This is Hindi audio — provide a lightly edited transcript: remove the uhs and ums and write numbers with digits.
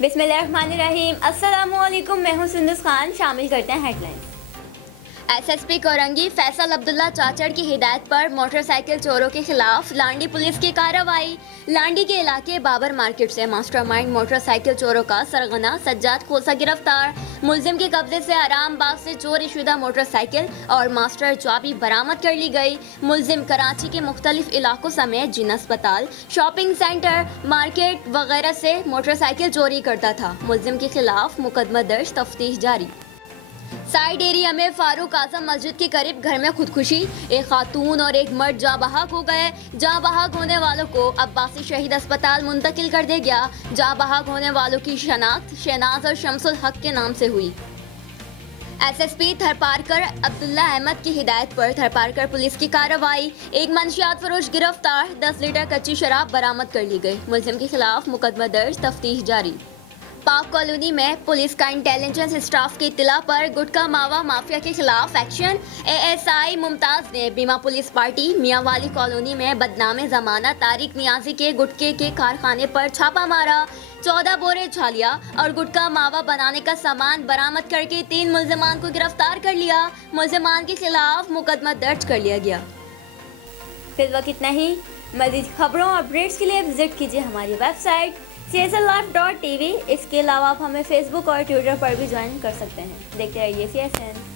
बिस्मिल्लाहिर्रहमानिर्रहीम। अस्सलामुअलैकुम, मैं हूं सुंदस खान। शामिल करते हैं हेडलाइंस। एसएसपी कोरंगी फैसल अब्दुल्ला चाचड़ की हिदायत पर मोटरसाइकिल चोरों के खिलाफ लांडी पुलिस की कार्रवाई। लांडी के इलाके बाबर मार्केट से मास्टरमाइंड मोटरसाइकिल चोरों का सरगना सज्जाद खोसा गिरफ्तार। मुलजिम के कब्जे से आराम बाग से चोरी शुदा मोटरसाइकिल और मास्टर चाबी बरामद कर ली गई। मुलजिम कराची के मुख्तलिफ इलाकों समेत जिन अस्पताल, शॉपिंग सेंटर, मार्केट वगैरह से मोटरसाइकिल चोरी करता था। मुलजिम के खिलाफ मुकदमा दर्ज, तफ्तीश जारी। साइड एरिया में फारूक आजम मस्जिद के करीब घर में खुदकुशी, एक खातून और एक मर्द जाँ बहक हो गए। जाँ बहक होने वालों को अब्बासी शहीद अस्पताल मुंतकिल कर दिया गया। जाँ बहक होने वालों की शनाख्त शहनाज और शमसुल हक के नाम से हुई। एसएसपी थरपारकर अब्दुल्ला अहमद की हिदायत पर थरपारकर पुलिस की कार्रवाई। एक मंशियात फरोश गिरफ्तार, 10 लीटर कच्ची शराब बरामद कर ली गई। मुलजिम के खिलाफ मुकदमा दर्ज, तफ्तीश जारी। पाक कॉलोनी में पुलिस का इंटेलिजेंस स्टाफ की इत्तला पर गुटखा मावा माफिया के खिलाफ एक्शन। एएसआई मुमताज ने बीमा पुलिस पार्टी मियांवाली कॉलोनी में बदनामे जमाना तारिक नियाजी के गुटखे के कारखाने पर छापा मारा। 14 बोरे झालिया और गुटखा मावा बनाने का सामान बरामद करके 3 मुल्जिमान को गिरफ्तार कर लिया। मुल्जिमान के खिलाफ मुकदमा दर्ज कर लिया गया। फिर वक्त इतना ही। मज़ीद खबरों और अपडेट्स के लिए विजिट कीजिए हमारी वेबसाइट CSLlive.tv। इसके अलावा आप हमें फेसबुक और ट्विटर पर भी ज्वाइन कर सकते हैं। देखते रहिए CSN।